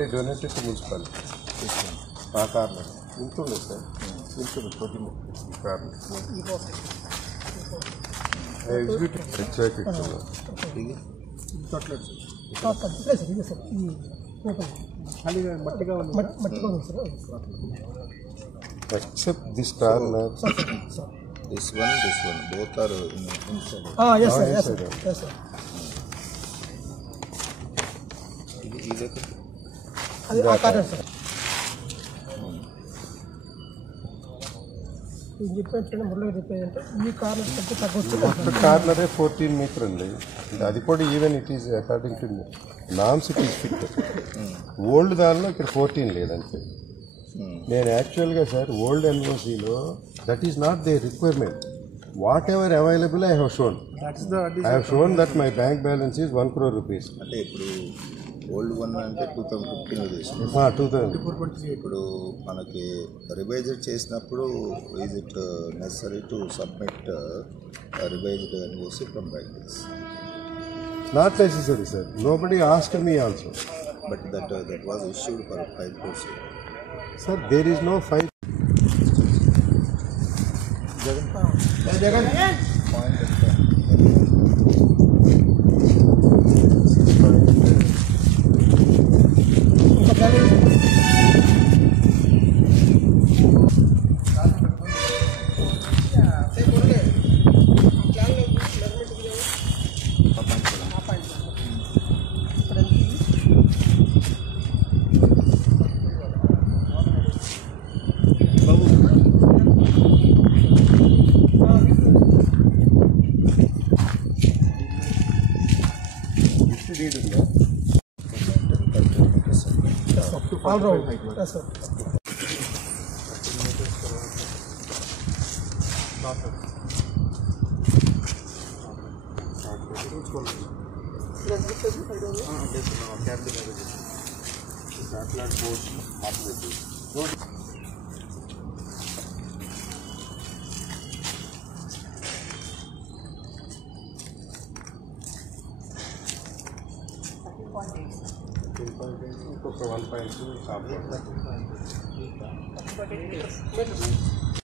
I donated to municipality. ఆ corner ఇంతుండే sir ఇంతుంది కొద్ది corner executive exact ఇది except this corner. This one, both are inside. Yes sir, yes sir, yes sir. అది ఆ corner sir ఇది చెప్పేటప్పుడు Murali repair అంటే ఈ కార్నర్ కంటే తగ్గొచ్చు కార్నరే 14 మీటర్ అండి అది కూడా even it is according to norms it is fit old దానిలో ఇక్కడ 14 లేదంటే నేను యాక్చువల్గా సార్ ఓల్డ్ ఎన్ఓసీలో that is not the requirement whatever available I have shown I have shown that my bank balance is 1 crore rupees. అంటే ఇప్పుడు old one అంటే 2015 చేసింది 2000 ఇప్పుడు మనకి రివైజ్డ్ చేసినప్పుడు is it necessary to submit revised NOC from banks? Not necessary sir nobody asked me also but that was issued for 5 crores. Sir, there is no fight. Jagan. All round. Yes sir. ఇంకొక 1.2